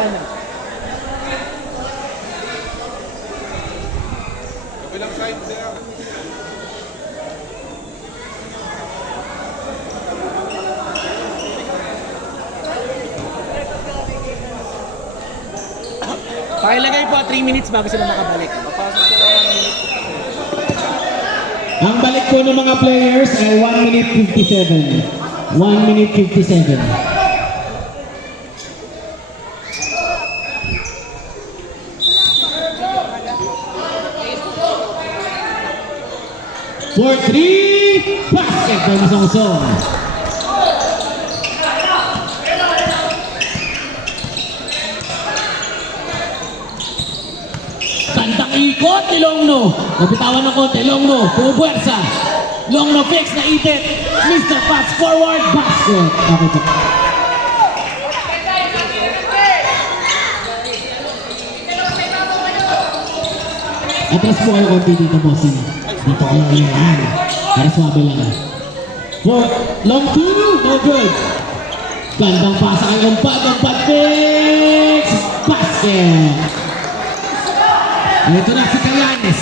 sana. Kabilang side there. Pakilagay po 3 minutes bago sila makabalik. Papasok sila 1 minute. Ang balik po ng mga players ay 1 minute 57. 1 minute 57. For 3, basket by Masong-Song. Kantang ikot ni Longno. Napitawan ng konti. Longno, pupuwersa. Longno fix na itit. Mr. Pass forward, basket. Okay po. Atras po kayo konti dito, bossing. Dito kayo ngayon. Para swabe lang. For long two, no good. Gandang pasa kay Umpat fix. Basket. Ito na si Kayanes.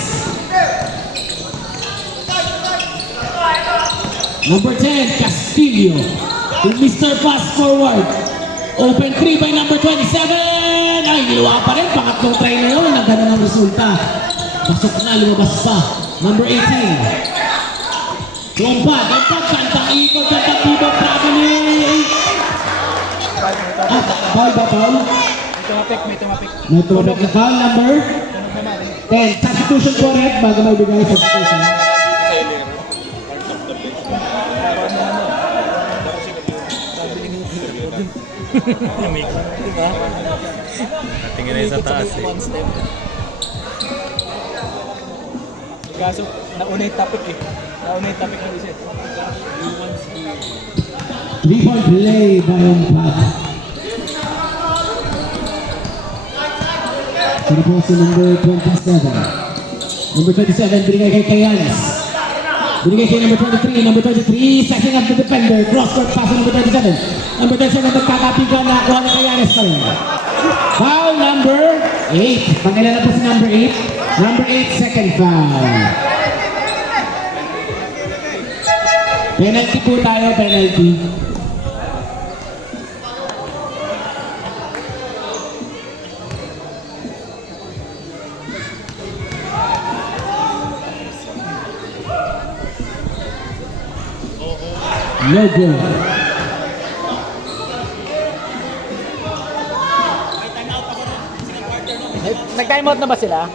Number 10, Castillo. Mr. Pass forward. Open 3 by number 27. Ay, niluwa pa rin. Pangatlong try na yun. Ang ganda ng resulta. Pasok na, lumabas pa. Number 18. Umpat, kantang ikot, kantang tibok, traveling. Foul ba, foul? May tumapik. May tumabok na foul, number 10. Substitution po rin bago magbigay substitution. Diba? Tingin na sa taas eh. Kaso, nauna yung topic eh. Nauna yung topic ng isa. 3-point play by Umpat. Sino po si number 27? Number 27, binigay kay Kayanes. Binigay kay number 23. Number 23, setting up the defender. Cross-court pass number 27. Number 27, nagkakapigan na kuha ni Kayanes pa rin. Foul number 8. Pangilan na po si number 8. Number 8, second foul. Penalty po tayo, penalty. No good. Nag-time out na ba sila?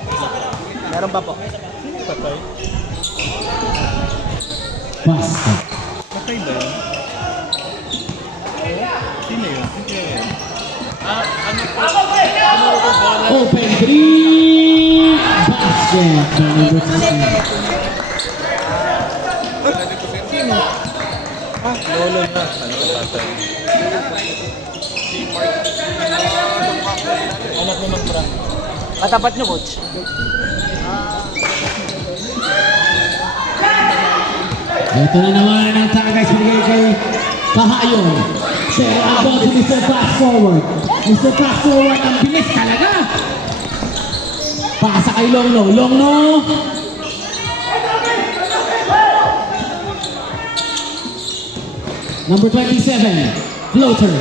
Meron pa po. Patay. Basket. Patay ba yun? Sino yun? Sino yun? Open 3. Basket. By number 13. Lolo na. Ano ka patay? Anak naman bro. Katapat nyo, coach. Ito na naman ang guys binigay kay Kahayon. Share ang ball to Mr. Fast Forward. Mr. Fast Forward, ang bilis talaga. Pasa kay Longno. Longno. Number 27, floater.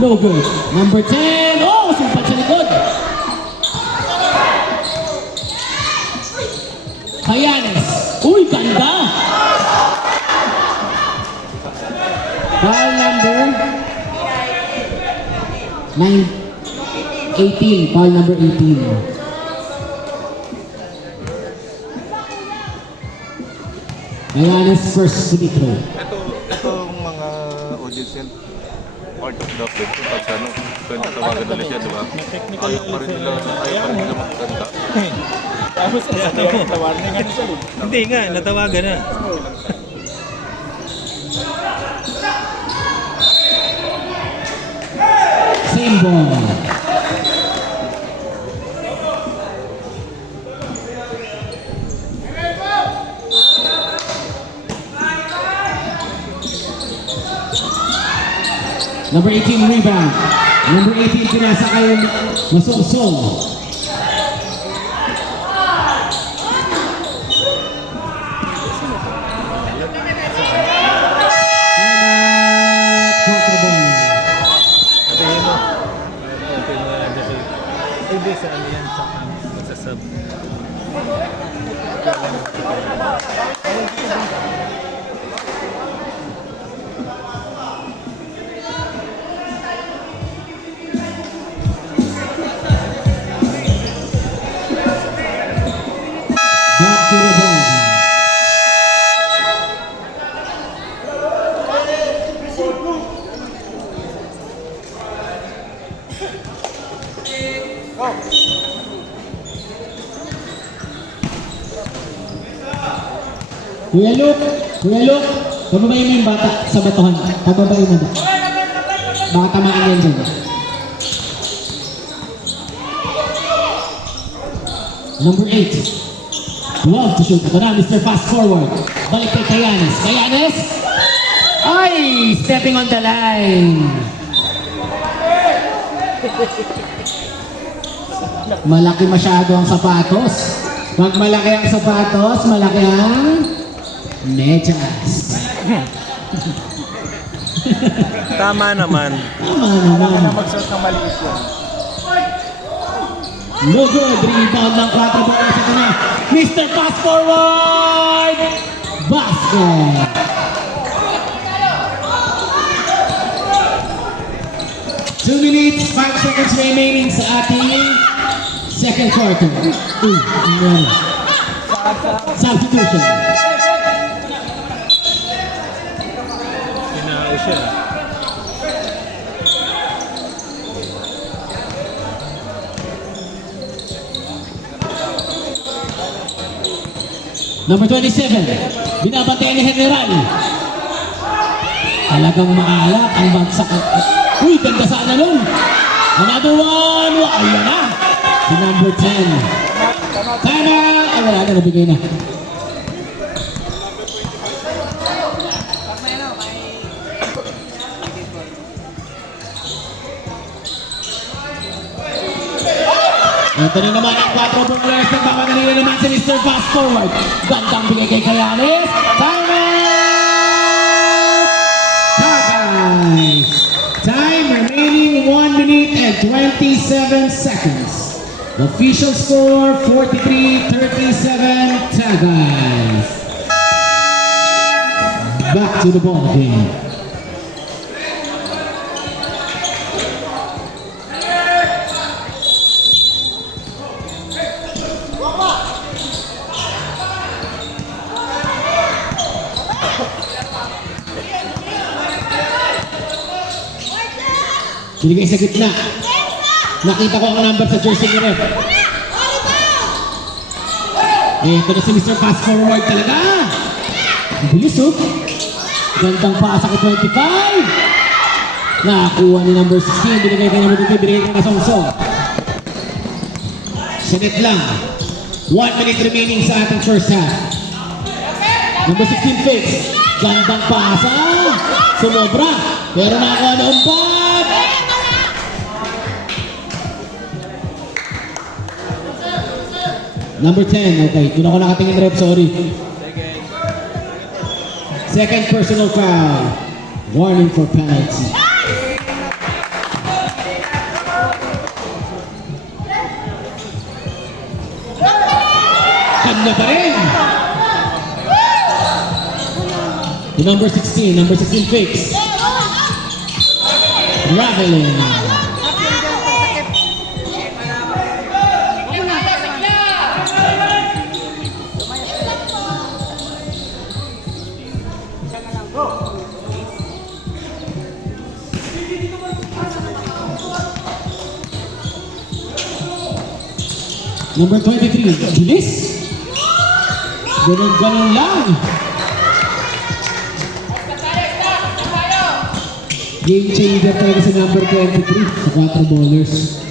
No good. Number 10, oh, sumpat sa likod. Kayanes. Uy, ganda. Foul number 18. Foul number 18. Kayanes first free throw. Itong mga audience yan, part of the play. Pag sa ano, kung tawagan nila siya, di ba? Ayaw pa rin nila magkanta. Tapos tawarin nga siya. Hindi nga, natawagan na. Same ball. Number 18 rebound. Number 18, pinasa kayo Masungsong. Quattro ball. Sabihin mo. Okay mo na dyan sa... Hindi sa ano yan. Sa sub. Back to the ball. Kuya Luke, pababayin mo yung bata sa batuhan. Pababayin mo ba? Baka tamaan yan dyan. Number 8. Love to shoot. Ito na, Mr. Fast Forward. Balik kay Kayanes. Kayanes! Ay! Stepping on the line. Malaki masyado ang sapatos. Pag malaki ang sapatos, malaki ang medyas. Tama naman. Tama naman. Magsuot ng maliit yun. No good. Rebound ng 4 ballers. Ito na. Mr. Fast Forward! Basket! Two minutes, 5 seconds remaining sa ating second quarter. No. Substitution. Pinao siya. Number 27, binabantayan ni General. Talagang maalak ang bagsak. Uy, ganda sana nun. Another one. Ayan na. Si number 10. Time out. Ay, wala na. Nabigay na. Ito na naman ang 4 ballers. Nagpapadali na naman si Mr. Fast Forward. Gandang bigay kay Kayanes. Time out! Tagays! Time remaining 1 minute and 27 seconds. Official score 43-37 Tagays. Back to the ball game. Binigay sa gitna. Nakita ko ang number sa jersey ni Ref. Ito na si Mr. Fast Forward talaga. Ang bilis oh. Gandang pasa kay 25. Nakakuha ni number 16. Binigay kay number 20. Binigay kay Kasonsong. Sinit lang. 1 minute remaining sa ating first half. Number 16 fix. Gandang pasa. Sumobra. Pero nakakuha na umpat. Number 10, okay. Doon ako nakatingin, Rep, sorry. Second personal foul. Warning for penalty. Kanya pa rin. The number 16 fix. Raveling. Number 23, bilis. Ganun lang. Game changer talaga sa number 23 sa 4 ballers.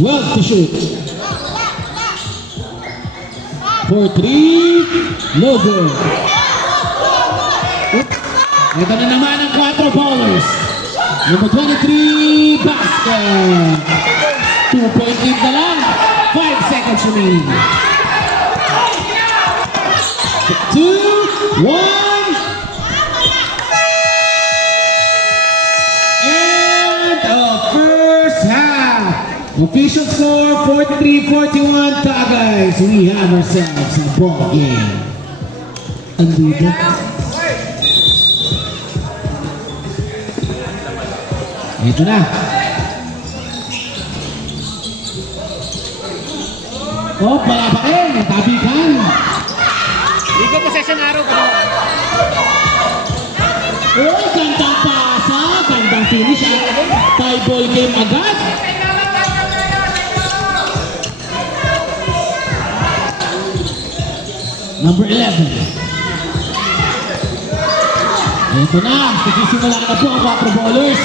Well to shoot. For 3. No good. Ito na naman ang 4 ballers. Number 23, basket. 2-point lead na lang. 5 seconds remaining. 2, 1. And the first half. Official score 43-41. Guys, we have ourselves a ball game. Andito. Ito na. Oh, wala pa rin. Tabikan. Liga possession araw ka naman. Oh, gandang pasa. Gandang finish. Tie ball game agad. Number 11. Ito na. Nagsisimula na po ang 4 ballers.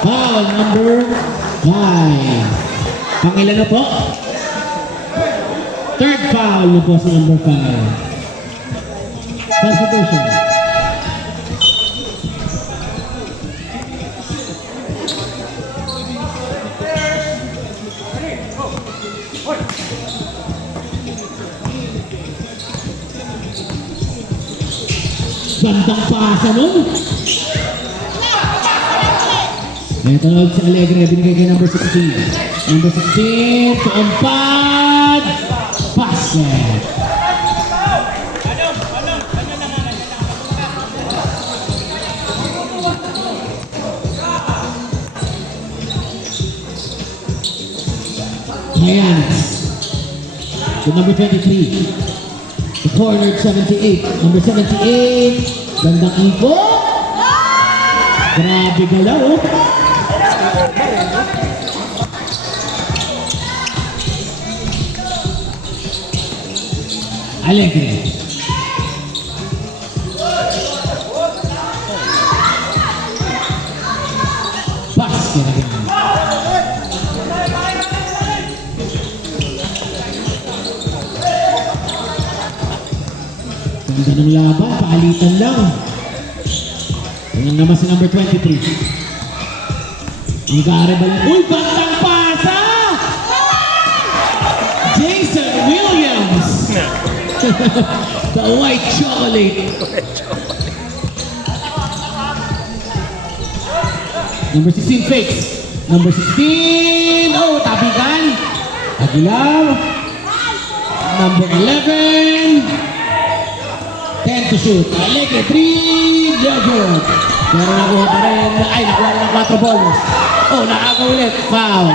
Foul number 5. Pangilan na po? Third foul na po sa number 5. Substitution. Gandang pasa nun. Ito na si Alegre, binigay kay number 16. Number 16, tumpad. Basket. Mayanes. To number 23. The corner 78. Number 78. Gandang ipo. Grabe galaw. Oh. Alegre. Basket again. Ganda ng laban, paalitan lang. Tingnan naman si number 23. Ang kaarabal. Uy, bantang pasa! Jason Williams! The white chocolate. Number 16 fakes. Number 16. Oh, tabikan. Aguilar. Number 11. 10 to shoot. Alegre, 3. No good. Pero nakuha pa rin. Ay, nakuha rin ng 4 ballers. Oh, nakaga ulit. Foul.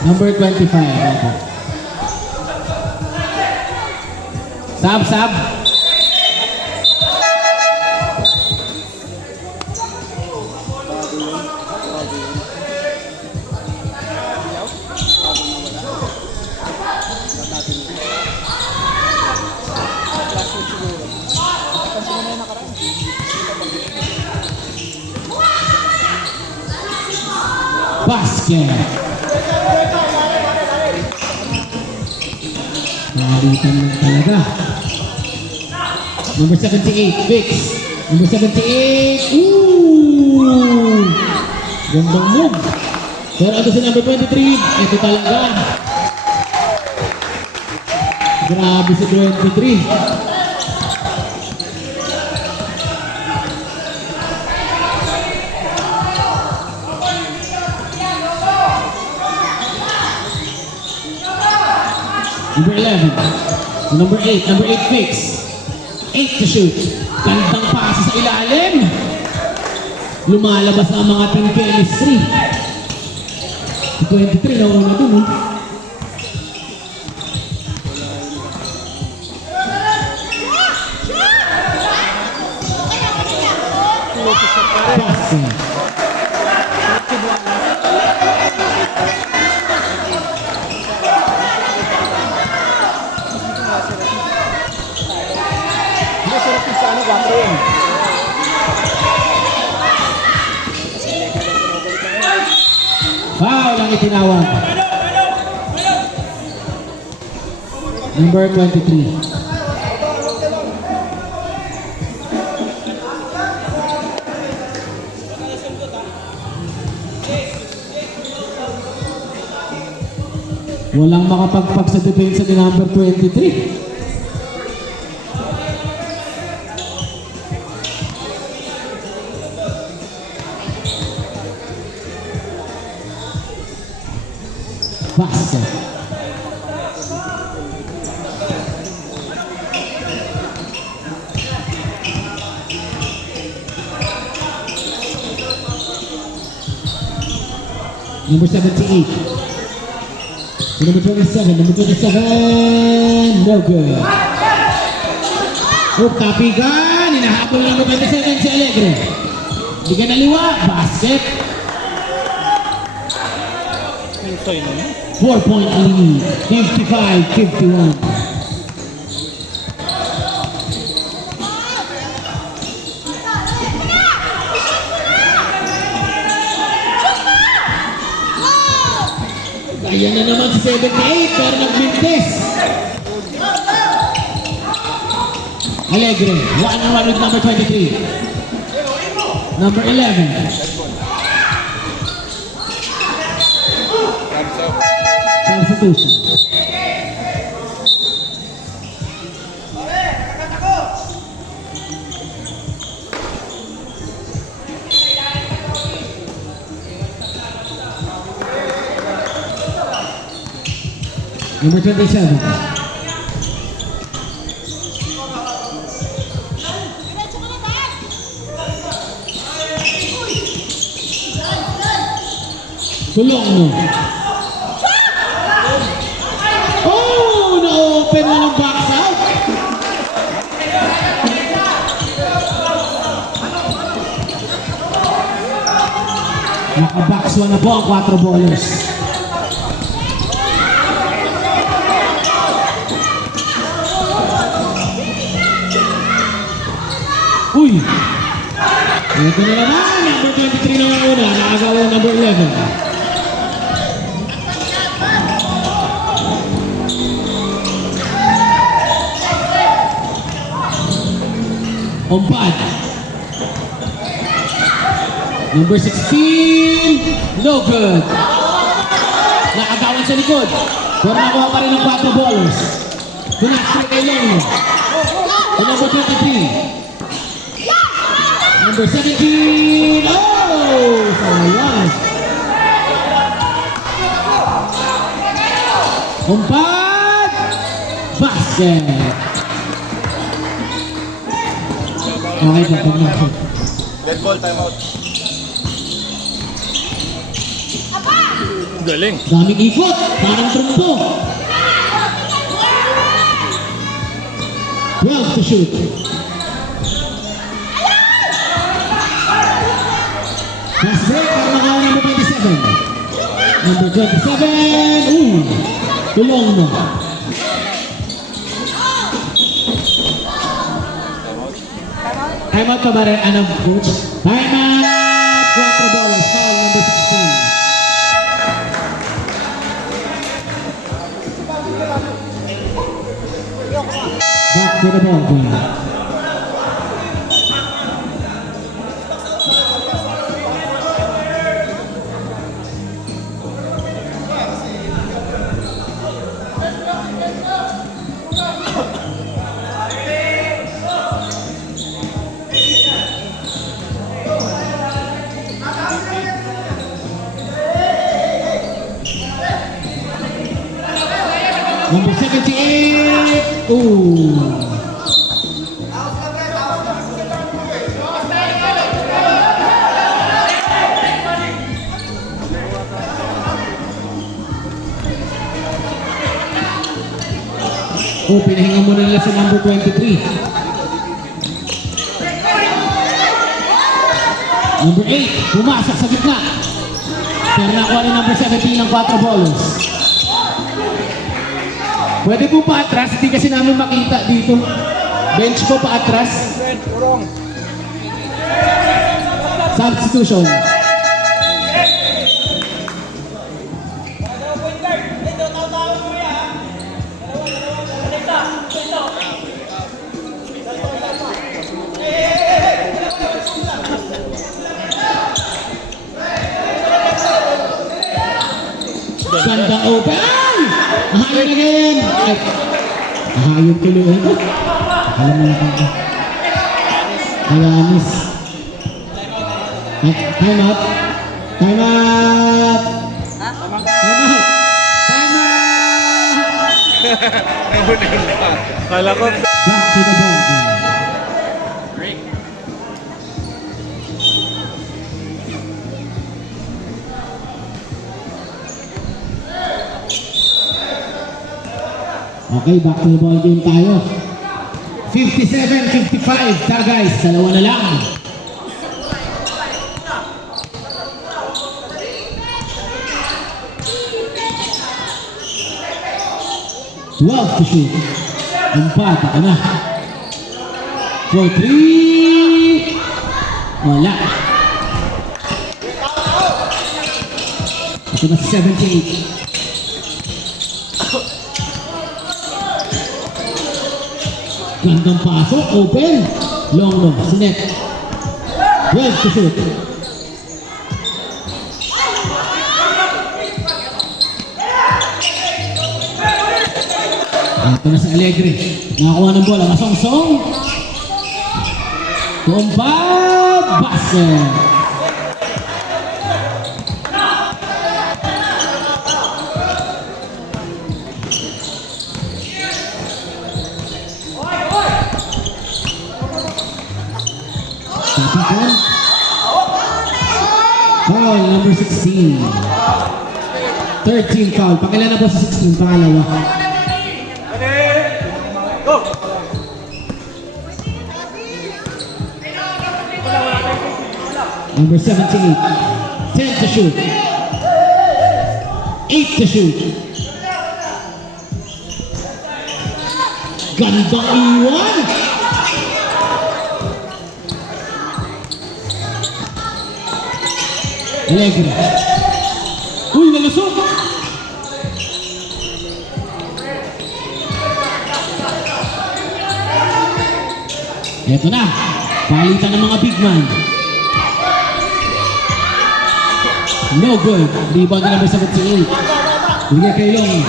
Number 25. Okay. Sab. Basket. Nakalitan lang talaga. Number 78, Vix. Number 78. Ooh! Gandang move. Pero ito si number 23. Ito talaga. Grabe si 23. Number 11. Number 8. Number 8 fakes. 8 to shoot. Gandang pasa sa ilalim. Lumalabas ang mga team chemistry. 23 na una dun. Basket. Foul ang ang tinawag. Number 23. Walang makapagpag sa depensa ni number 23. Basket. Number 78. Number 27. Number 27. No good. Tapigan. Hinahabol ng number 27 si Alegre. Hindi ka naliwa. Basket. Ito yun naman. 4-point lead. 55-51. Ayan na naman si 78 pero nagbintis. Alegre, 1-1 with number 23. Number 11. Substitution. Number 27. Tulong mo. Oh, na-open na ng box out. Naka-box one na po ang 4 ballers. Uy! Ito na naman, number 23 na ang una, nakagawa ang number 11. Umpad. Number 16, no good. Nakagawan sa likod. Pero nakuha pa rin ng 4 ballers. Pinastri kay Longo. Number 23. Number 17, oh! Sayang. Umpad! Basket! Okay, tapos na. Dead ball, timeout. Galing. Daming ikot, parang trumpo. 12 to shoot. Fast break para makawa number 27. Number 27, tulong mo. Time out pa ba rin, coach? Time out! 4 ballers, foul number 16. Back to the ball game. Number 78. Pinahinga muna nila sa number 23. Number 8, pumasok sa gitna. Pero nakuha rin number 17 ng 4 ballers. Pwede po pa atras, hindi kasi namin makita dito. Bench po pa atras. Substitution. Ganda open! Ahayun again! Ay, ahayun tuloy ito. Alam mo na kung Ayanis. Time out. Time out. Time out. Time out. Kala ko, Back to the ball. Okay, back to the ball game tayo. 57-55. Tara guys, dalawa na lang. Twelve to shoot. Empat, ako na. For three. Wala. Ito na 78. Gandang pasok, open. Long no, sinet. 12 to shoot. Ito na si Alegre. Nakakuha ng bola. Masong-song. Tumpad. Basket. Tapos foul number 16. 13 foul. Pakailan na po sa 16? Pangalawa. Number 78. 10 to shoot. 8 to shoot. Gandang iwan. Alegre. Uy, nalusot. Ito na. Palitan ng mga big man. No good. Rebound na number 78. Bigay kay Long.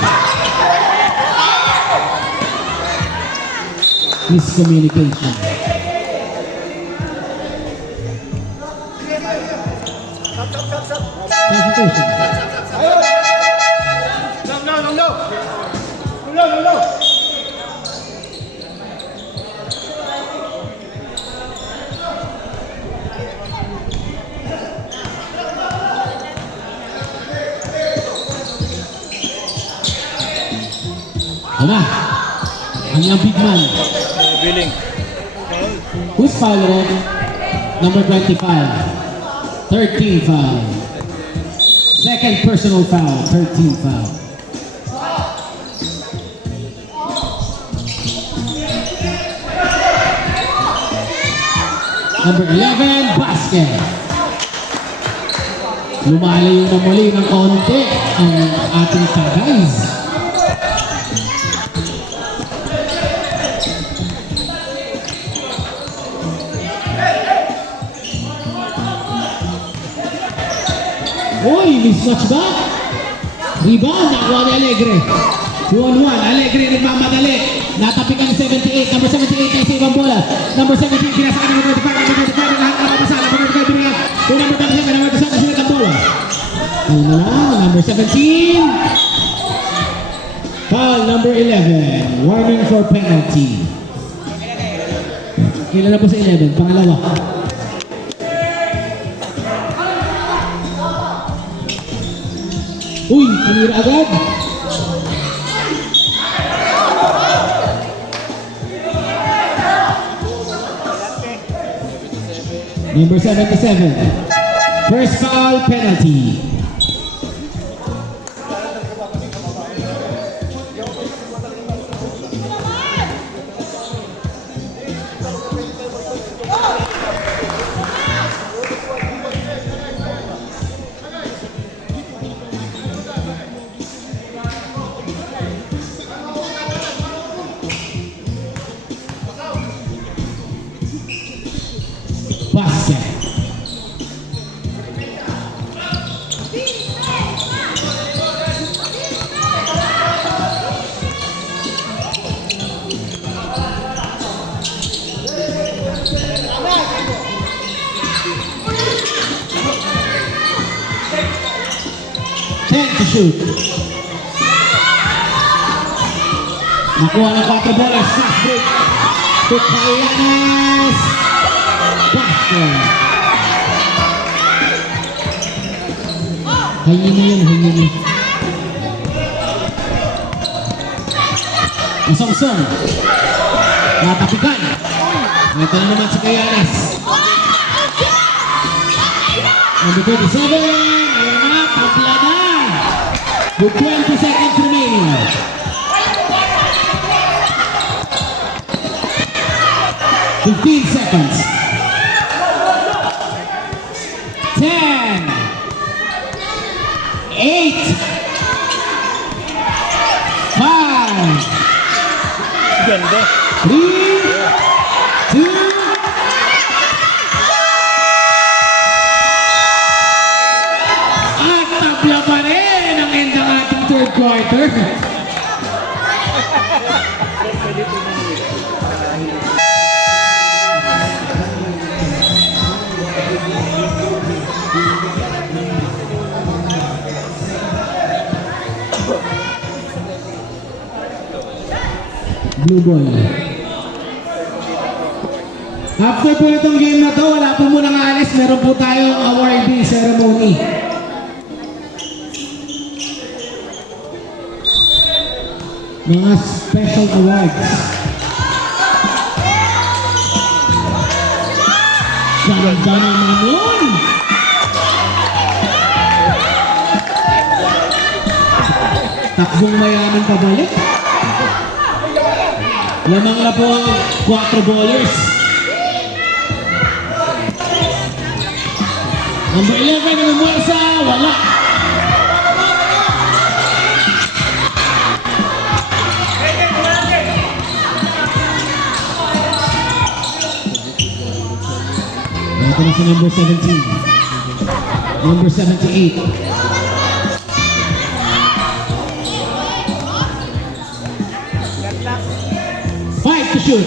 Miscommunication. Constitution. Ano? Ano yung big man? billing. Who's foul red? Number 25. 13 foul. Second personal foul. 13 foul. Number 11, basket. Lumalayo na muli ng konti ang ating Tagays. Uy, mismatch ba? Rebound, nakuha ni Alegre. 2-on-1, Alegre nagmamadali. Natapikan ni 78, number 78 kay sa ibang bola. Number 17, kinasaka ni number 25, number 25, lahat na mapasala. Number 25, binigyan. Yung number 27, number 27, silat ang bola. Ano na lang, number 17. Foul number 11, warning for penalty. Kailan na po sa 11, pangalawa. Uy, tinira agad. Number 77. First foul, penalty. shoot. Nakuha ng 4 ballers. Fast break. To Kayanes. Basket. Hangin na yun, hangin na. Masong-song. Natapikan. Ito na naman si Kayanes. Number 37. Ayan na, tapla na. With 20 seconds remaining. Fifteen seconds. 10, 8, 5, Ganda. 3, 2, at tabla pa rin ang end ng ating third quarter. Blue ball. After po itong game na to, wala po munang alis. Meron po tayong awarding ceremony. Mga special awards. Ganda naman nun! Takbong mayaman pabalik. Lamang na po ang 4 ballers. Number 11 ng Muersa, wala. Ito na si number 17. Number 78. To shoot.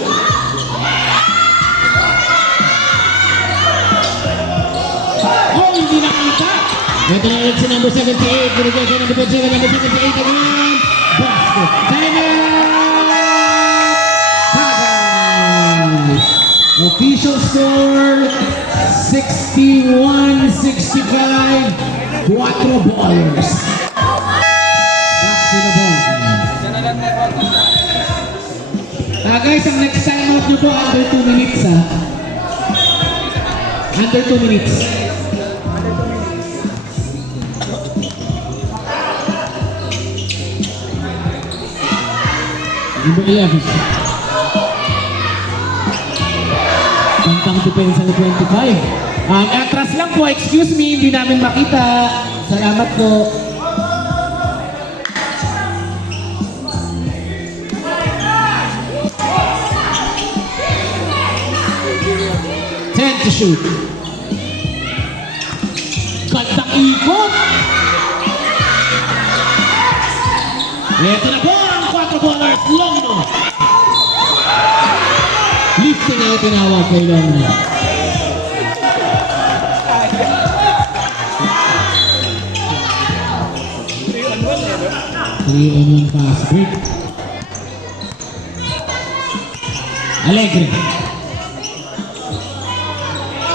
Oh, hindi nakita. Ito na ulit si number 78. Binigay kay number 27, number 78 again. Basket. Tagay. Official score 61-65. 4 ballers. Back to the ball. Guys, ang next time out nyo po, under 2 minutes ha. Under 2 minutes. Number 11. Pantang depensa ni 25. Atras lang po, excuse me, hindi namin makita. Salamat po. To shoot. Gandang ikot. Ito na po ang 4 ballers. Longno. Lifting out tinawag kay Longno. 3-on-1 pass break. Alegre.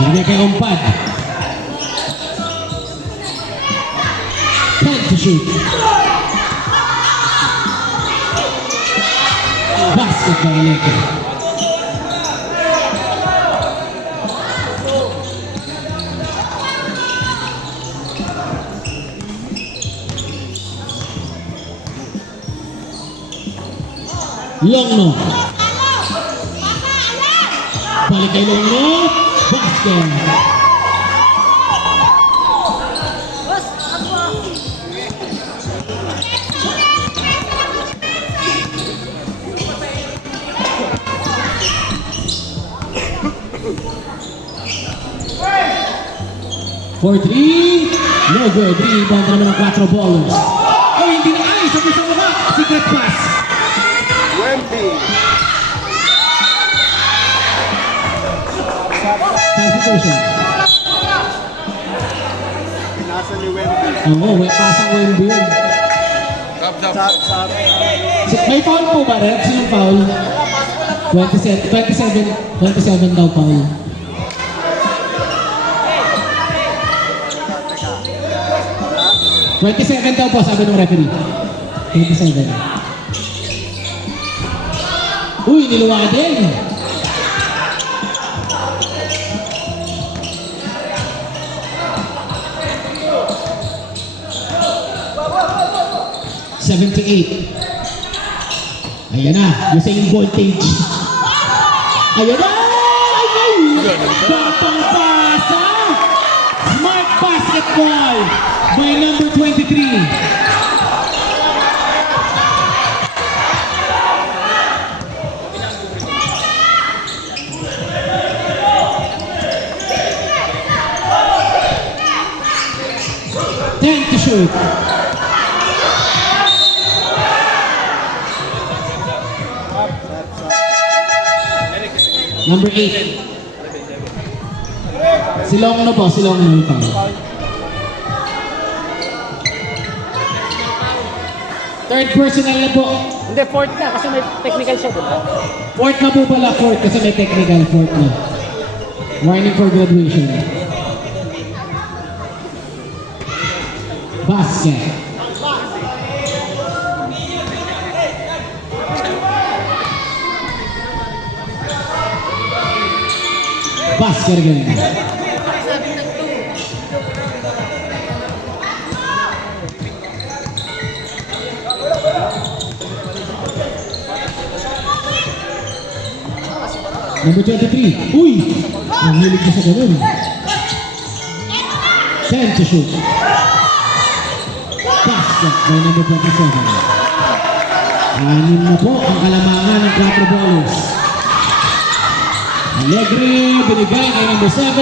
Binigay kay Ompad. 10 to shoot. Basket by Alegre. Longno. Balik kay Longno. Basket. For 3. No good. 3 bond naman ng 4 ballers. Oh, hindi na ay. Sabi sa mukha. Secret pass. Time situation. Oo, may pasang Wemby yun. May foul po ba, Red? Sino foul? 27 daw foul. "27 daw po," sabi ng referee. 27. Uy, niluwa din. "78. Ayan na, Usain voltage. Ayan na! Ay! Batang pasa! Smart basketball by number 23. Ten to shoot. Number 8. Silong na po, silong na yung foul. Third personal na po. Hindi, fourth na kasi may technical siya, diba? Fourth na po pala, fourth kasi may technical, fourth na. Warning for graduation. Basket. Basket again. Number 23. Uy! Nangilig na sa ganun. 10 to shoot. Basket by number 27. Anim na po ang kalamangan ng 4 ballers. Alegre, binigay kay number 7.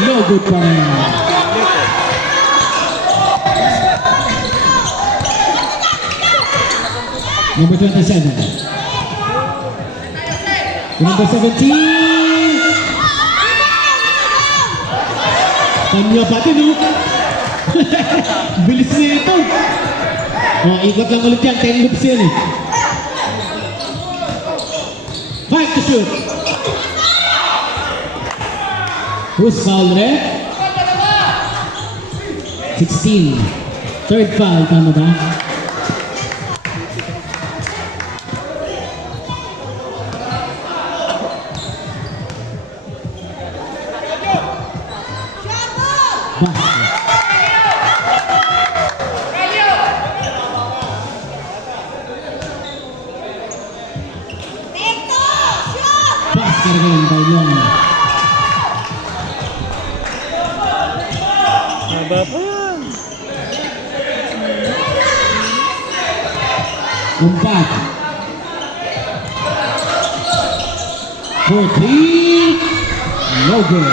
No good pa rin. Number 27. Number 17. Tanya pati, no? Bilis na ito. Ikot lang ulit yan. 10 loops yan eh. 5 to shoot. Who's foul, Red? 16. Third foul, tama ba? Basket. Basket again by Long. Haba pa yan. Umpat. 4-3. No good.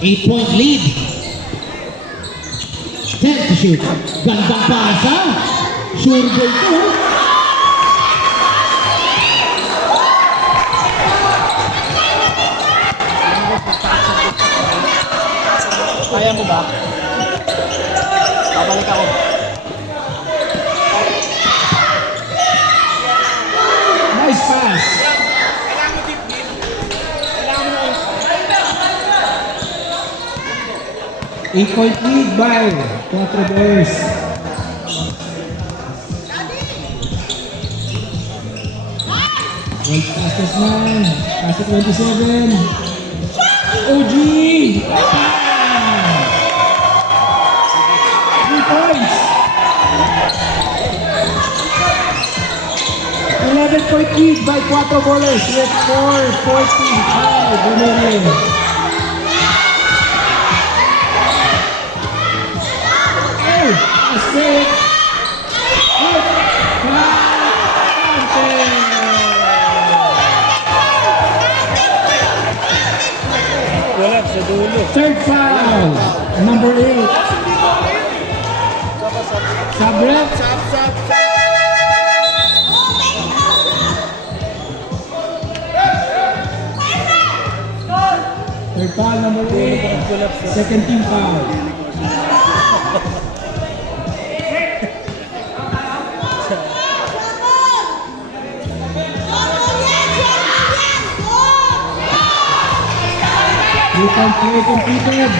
Eight-point lead. 10 to shoot. Gandang pasa. Sure goal to. Kaya mo ba? Babalik ako. Nice pass. 8-point lead by 4 boys. One passes 9. Pass 27. OG. 3 points. 11-point lead by 4 ballers with 4:45 remaining. Straight. Wala sa dulo. Third foul. Number 8. Sabret. Third foul, number 8. Second team foul. Two-point play completed.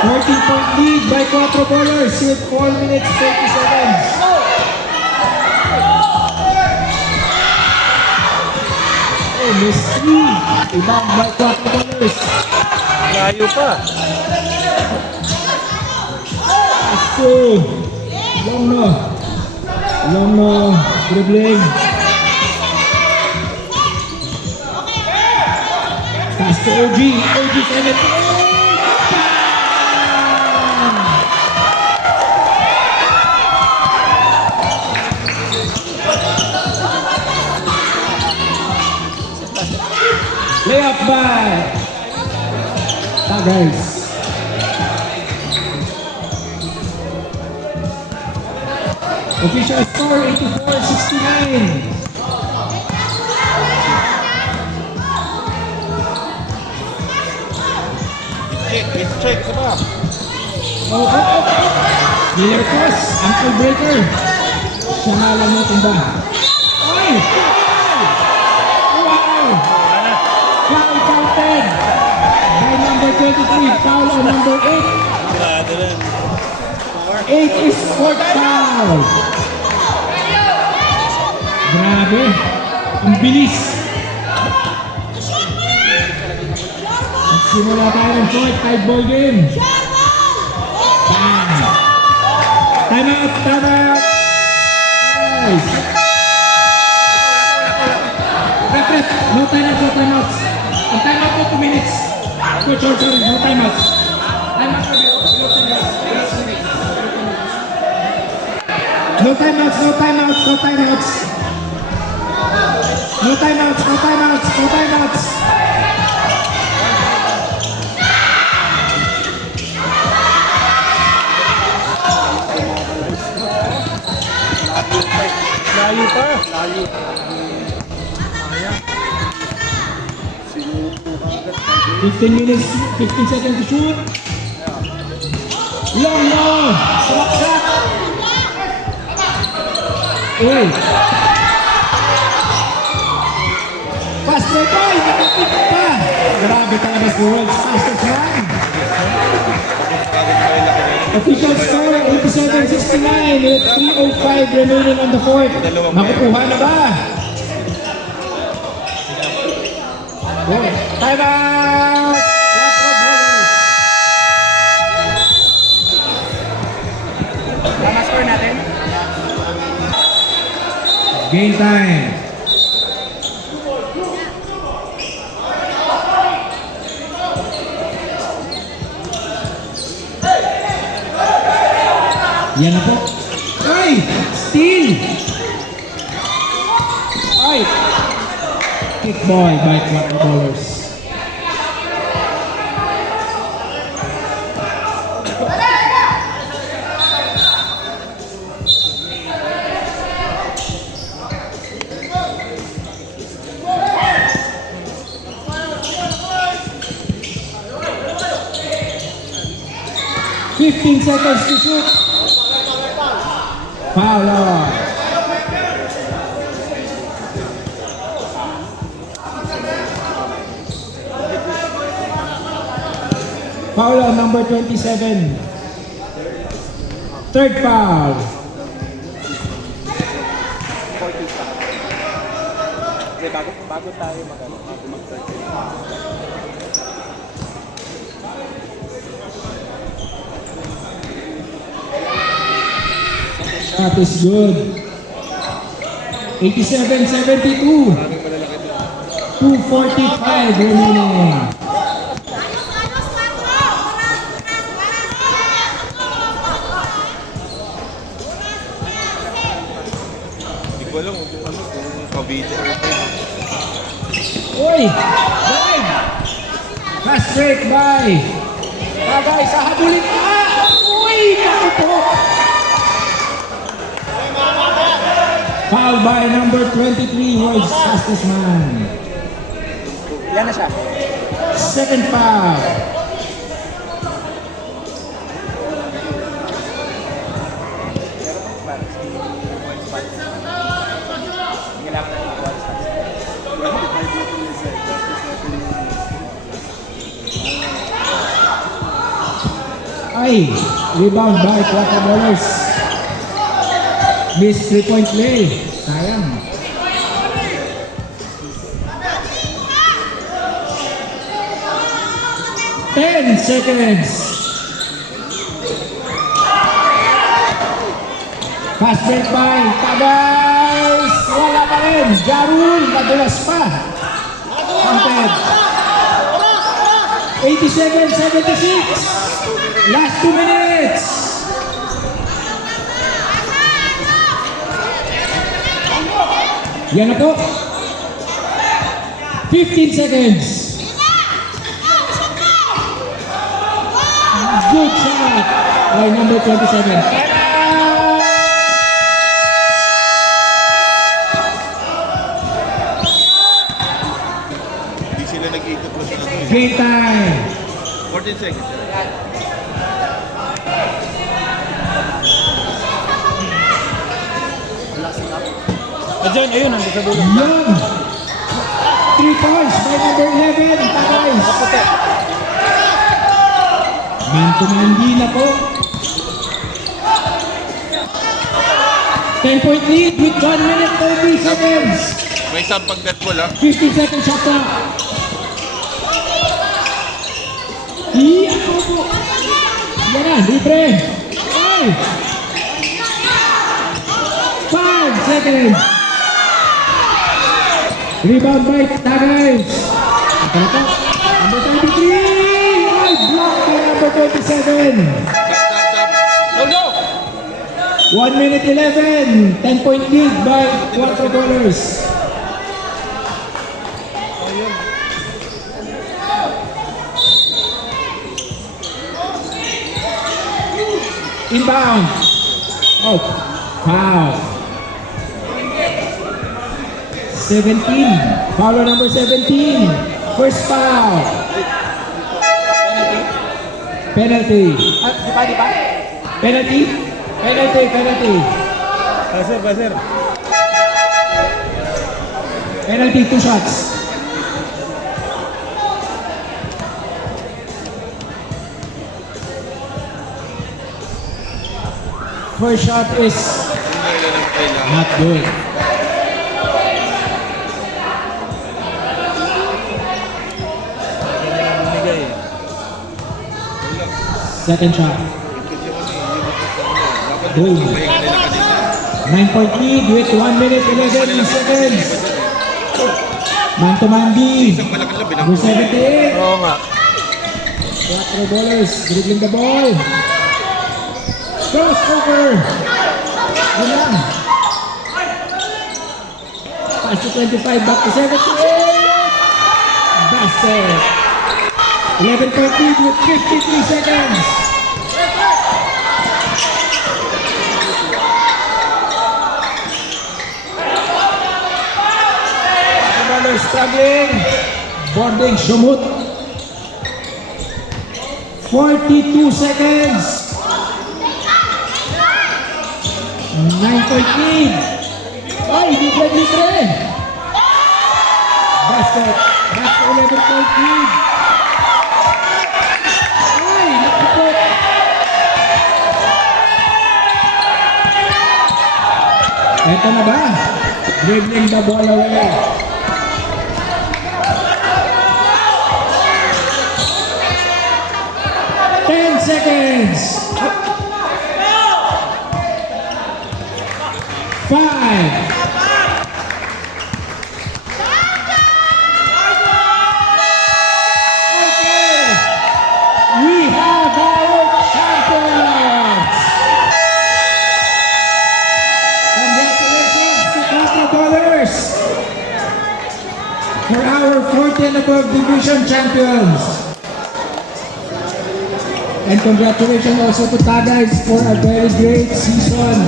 14-point lead by Quattro Ballers with 4 minutes 30 seconds. Oh, miss 3. Rebound by Quattro Ballers. Layo pa. So, long no, dribbling. Pass to OG, OG 7. Layup by Tigers. Official score 84-69. Check, sa ba? Oh. Miller Cross, ankle breaker. Siya nga lang mo tumba. Ay! Wow! Foul counted by number 23. Foul on number 8. 8 is fourth foul. Grabe. Ang bilis. Simula tayo ng short, tied ball game. Bang! Time out! Nice! Ref, no timeouts. Ang time out po 2 minutes. Coach, sorry, no timeouts. Time out po, no timeouts. No timeouts. Layo pa. 15 minutes, 15 seconds to shoot. Long no! Swap shot! Uy! Fast break ay! Nakapit pa! Grabe talaga si World's fastest run. Official score 87-69 with 3:05 remaining on the fourth. Makukuha na ba? Okay. Time out! Quattro Ballers. Tama score natin. Game time. Yan na po. Ay! Steal! Ay! Kick ball by Quattro Ballers. Fifteen seconds to shoot. Foul on. Foul on number 27. Third foul. Okay, bago tayo mag-start. That is good. 87-72. 2:45 remaining. Hindi ko alam kung Cavite or Uy! Drive! Fast break by Bagay sa habulin ka! Uy! Naku po! Foul by number 23, world's fastest man. Yan na siya. Second foul. Ay, rebound by Quattro Ballers. Miss 3-point play. Sayang. Ten seconds. Fast break by Tagays. Wala pa rin. Jarul, madulas pa. Counted. 87-76. Last 2 minutes. Yan na po. 15 seconds. Good shot by number 27. Hindi sila nag-ikot mo sila doon. Game time. 14 seconds. Diyan, ayun, nandun sa dulo. Young. 3 points by number 11. Tagays. Man to man di na po. 10-point lead with 1 minute 30 seconds. May isang pag-netball ha. 50 seconds shot clock. Iyan po. Yan na, libre. Ay. 5 seconds. Rebound by Tagays. Ito na po. Number 33. Ay, block by number 27. No, no! 1 minute 11. 10-point lead by Quattro Ballers. Inbound. Oh, foul. 17. Foul number 17. First foul. Penalty. Di ba? Penalty. Penalty. Buzzer. Penalty, 2 shots. First shot is not good. Binigay eh. Second shot. Boom. 9-point lead with 1 minute 11 seconds. Man to man B. Number 78. Oo nga. Quattro Ballers dribbling the ball. Crossover. Yun lang. Pass to 25, back to 78. Basket. 11-point lead with 53 seconds. Ballers struggling. Boarding Shumut. 42 seconds. 9-point lead. Ay, libre. Basket. Back to 11-point lead. Ay, nakapot. Ito na ba? Dribbling the ball away. Seconds. 5. Okay. We have our champions. Congratulations to Quattro Ballers for our 14 above division champions. And congratulations also to Tagays for a very great season.